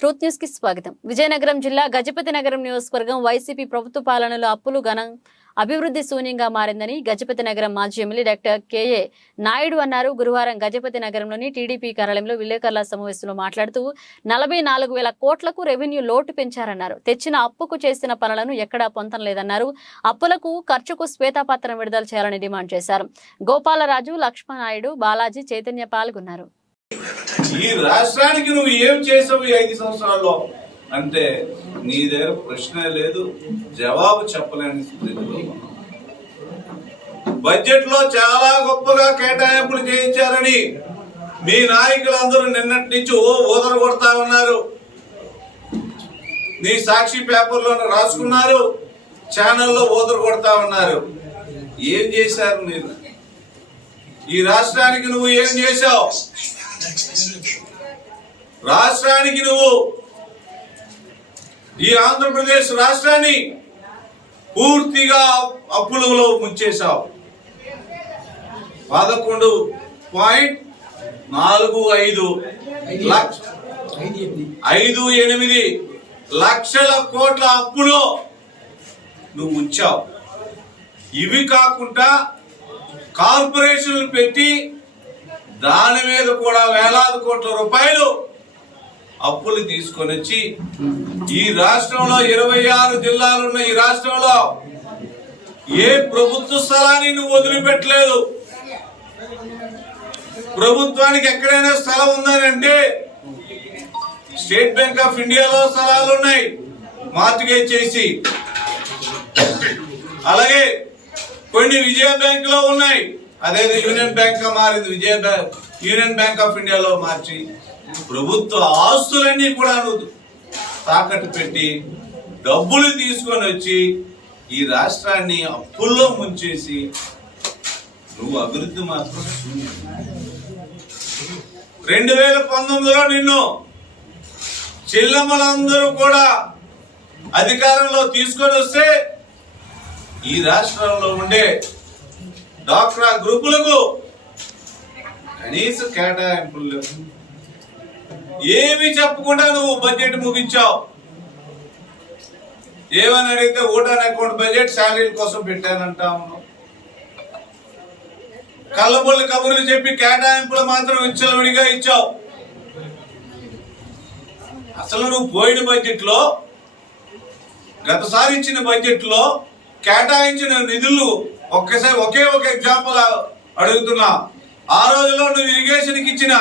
Truth news కి స్వాగతం. విజయనగరం జిల్లా గజపతి నగరం నియోజకవర్గం వైసీపీ ప్రభుత్వ పాలనలో అప్పులు ఘనం అభివృద్ధి శూన్యంగా మారిందని గజపతి నగరం మాజీ ఎమ్మెల్యే డాక్టర్ కేఏ నాయుడు అన్నారు. గురువారం గజపతి నగరంలోని టీడీపీ కార్యాలయంలో విలేకరుల సమావేశంలో మాట్లాడుతూ 44,000 కోట్లకు రెవెన్యూ లోటు పెంచారన్నారు. తెచ్చిన అప్పుకు చేసిన పనులను ఎక్కడా పొందలేదన్నారు. అప్పులకు ఖర్చుకు శ్వేతపత్రం విడుదల చేయాలని డిమాండ్ చేశారు. గోపాలరాజు, లక్ష్మణాయుడు, బాలాజీ, చైతన్య పాల్గొన్నారు. ఈ రాష్ట్రానికి నువ్వు ఏం చేసావు ఈ 5 సంవత్సరాల్లో అంటే నీ దగ్గర ప్రశ్న లేదు, జవాబు చెప్పలేని స్థితిలో. బడ్జెట్ లో చాలా గొప్పగా కేటాయింపులు చేయించారని మీ నాయకులందరూ నిన్నటి నుంచి ఊదర కొడతా ఉన్నారు. నీ సాక్షి పేపర్లో రాసుకున్నారు, ఛానల్లో ఊదర కొడతా ఉన్నారు. ఏం చేశారు మీరు? ఈ రాష్ట్రానికి నువ్వు ఏం చేశావు? రాష్ట్రానికి నువ్వు ఈ ఆంధ్రప్రదేశ్ రాష్ట్రాన్ని పూర్తిగా అప్పులలో ముంచేశావు. 11.45 లక్షల కోట్ల అప్పులో నువ్వు ఉంచావు. ఇవి కాకుండా కార్పొరేషన్లు పెట్టి దాని మీద కూడా వేలాది కోట్ల రూపాయలు అప్పులు తీసుకొని వచ్చి ఈ రాష్ట్రంలో 26 జిల్లాలున్న ఈ రాష్ట్రంలో ఏ ప్రభుత్వ స్థలాన్ని నువ్వు వదిలిపెట్టలేదు. ప్రభుత్వానికి ఎక్కడైనా స్థలం ఉందనంటే స్టేట్ బ్యాంక్ ఆఫ్ ఇండియాలో స్థలాలు ఉన్నాయి మార్టిగేజ్ చేసి, అలాగే కొన్ని విజయ బ్యాంక్ లో ఉన్నాయి, అదే యూనియన్ బ్యాంక్ గా మారింది, యూనియన్ బ్యాంక్ ఆఫ్ ఇండియాలో మార్చి ప్రభుత్వ ఆస్తులన్నీ కూడా నువ్వు తాకట్టు పెట్టి డబ్బులు తీసుకొని వచ్చి ఈ రాష్ట్రాన్ని అప్పుల్లో ముంచేసి నువ్వు అభివృద్ధి మాత్రం 2019లో నిన్ను చెల్లెమ్మలందరూ కూడా అధికారంలో తీసుకొని వస్తే ఈ రాష్ట్రంలో ఉండే డాక్రా గ్రూపులకు కనీస కేటాయింపులు లేవు. ఏమి చెప్పకుండా నువ్వు బడ్జెట్ ముగించావు. ఏమని అడిగితే ఓటాన్ అకౌంట్ బడ్జెట్ శాలరీల కోసం పెట్టానంటా ఉన్నావు. కళ్ళబొల్లి కబుర్లు చెప్పి కేటాయింపులు మాత్రం విచ్చలవిడిగా ఇచ్చావు. అసలు నువ్వు పోయిన బడ్జెట్ లో, గతసారి ఇచ్చిన బడ్జెట్ లో కేటాయించిన నిధులు ఒకే ఒక ఎగ్జాంపుల్ అడుగుతున్నా. ఆ రోజులో నువ్వు ఇరిగేషన్ కి ఇచ్చిన